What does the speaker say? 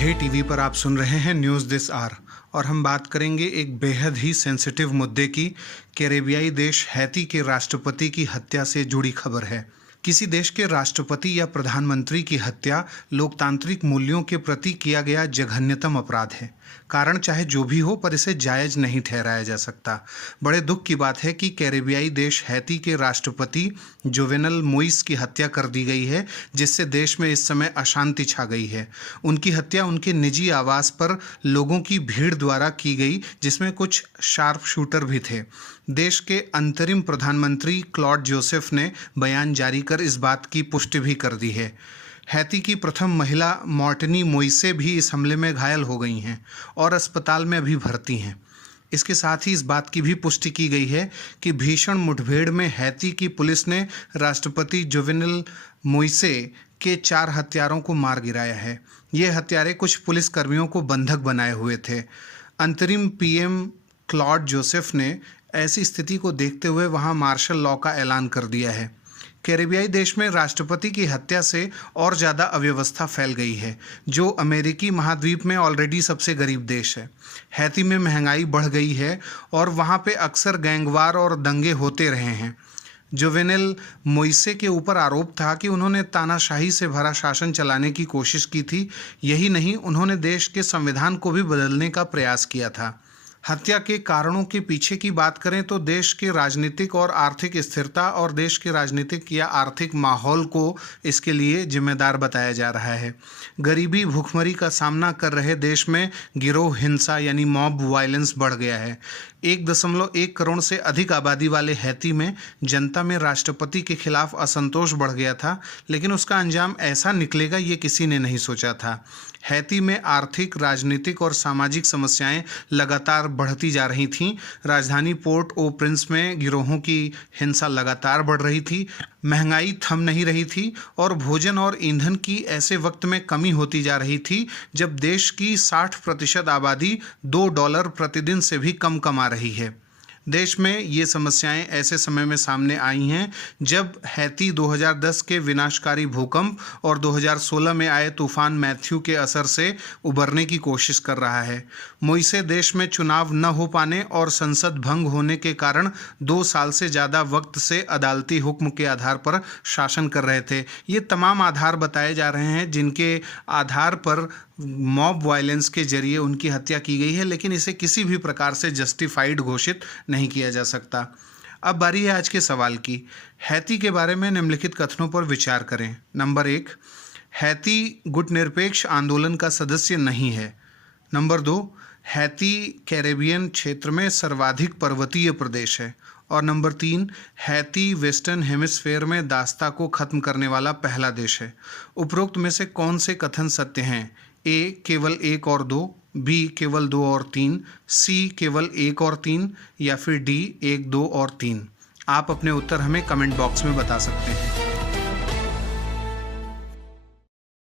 Radhe TV पर आप सुन रहे हैं न्यूज़ दिस आवर और हम बात करेंगे एक बेहद ही सेंसिटिव मुद्दे की। कैरेबियाई देश हैती के राष्ट्रपति की हत्या से जुड़ी खबर है। किसी देश के राष्ट्रपति या प्रधानमंत्री की हत्या लोकतांत्रिक मूल्यों के प्रति किया गया जघन्यतम अपराध है। कारण चाहे जो भी हो, पर इसे जायज नहीं ठहराया जा सकता। बड़े दुख की बात है कि कैरेबियाई देश हैती के राष्ट्रपति जोवेनल मोइस की हत्या कर दी गई है, जिससे देश में इस समय अशांति छा गई है। उनकी हत्या उनके निजी आवास पर लोगों की भीड़ द्वारा की गई, जिसमें कुछ शार्प शूटर भी थे। देश के अंतरिम प्रधानमंत्री क्लॉड जोसेफ ने बयान जारी कर इस बात की पुष्टि भी कर दी है। हैती की प्रथम महिला मॉर्टनी मोइसे भी इस हमले में घायल हो गई हैं और अस्पताल में अभी भर्ती हैं। इसके साथ ही इस बात की भी पुष्टि की गई है कि भीषण मुठभेड़ में हैती की पुलिस ने राष्ट्रपति जोवेनल मोइसे के 4 हत्यारों को मार गिराया है। ये हत्यारे कुछ पुलिसकर्मियों को बंधक बनाए हुए थे। अंतरिम पीएम क्लॉड जोसेफ ने ऐसी स्थिति को देखते हुए वहां मार्शल लॉ का ऐलान कर दिया है। कैरेबियाई देश में राष्ट्रपति की हत्या से और ज़्यादा अव्यवस्था फैल गई है, जो अमेरिकी महाद्वीप में ऑलरेडी सबसे गरीब देश है। हैती में महंगाई बढ़ गई है और वहाँ पे अक्सर गैंगवार और दंगे होते रहे हैं। जोवेनल मोइसे के ऊपर आरोप था कि उन्होंने तानाशाही से भरा शासन चलाने की कोशिश की थी। यही नहीं, उन्होंने देश के संविधान को भी बदलने का प्रयास किया था। हत्या के कारणों के पीछे की बात करें तो देश के राजनीतिक और आर्थिक स्थिरता और देश के राजनीतिक या आर्थिक माहौल को इसके लिए जिम्मेदार बताया जा रहा है। गरीबी, भूखमरी का सामना कर रहे देश में गिरोह हिंसा यानी मॉब वायलेंस बढ़ गया है। 1.1 करोड़ से अधिक आबादी वाले हैती में जनता में राष्ट्रपति के खिलाफ असंतोष बढ़ गया था, लेकिन उसका अंजाम ऐसा निकलेगा ये किसी ने नहीं सोचा था। हैती में आर्थिक, राजनीतिक और सामाजिक समस्याएं लगातार बढ़ती जा रही थीं। राजधानी पोर्ट ओ प्रिंस में गिरोहों की हिंसा लगातार बढ़ रही थी। महंगाई थम नहीं रही थी और भोजन और ईंधन की ऐसे वक्त में कमी होती जा रही थी जब देश की 60% आबादी $2 प्रतिदिन से भी कम कमा रही है। देश में ये समस्याएं ऐसे समय में सामने आई हैं जब हैती 2010 के विनाशकारी भूकंप और 2016 में आए तूफान मैथ्यू के असर से उबरने की कोशिश कर रहा है। मोइसे देश में चुनाव न हो पाने और संसद भंग होने के कारण 2 साल से ज़्यादा वक्त से अदालती हुक्म के आधार पर शासन कर रहे थे। ये तमाम आधार बताए जा रहे हैं जिनके आधार पर मॉब वायलेंस के जरिए उनकी हत्या की गई है, लेकिन इसे किसी भी प्रकार से जस्टिफाइड घोषित नहीं किया जा सकता। अब बारी है आज के सवाल की। हैती के बारे में निम्नलिखित कथनों पर विचार करें। नंबर 1, हैती गुटनिरपेक्ष आंदोलन का सदस्य नहीं है। नंबर 2, हैती कैरेबियन क्षेत्र में सर्वाधिक पर्वतीय प्रदेश है। और नंबर 3, हैती वेस्टर्न हेमिस्फेयर में दास्ता को खत्म करने वाला पहला देश है। उपरोक्त में से कौन से कथन सत्य हैं? ए केवल 1 और 2, बी केवल 2 और 3, सी केवल 1 और 3 या फिर डी 1, 2 और 3। आप अपने उत्तर हमें कमेंट बॉक्स में बता सकते हैं।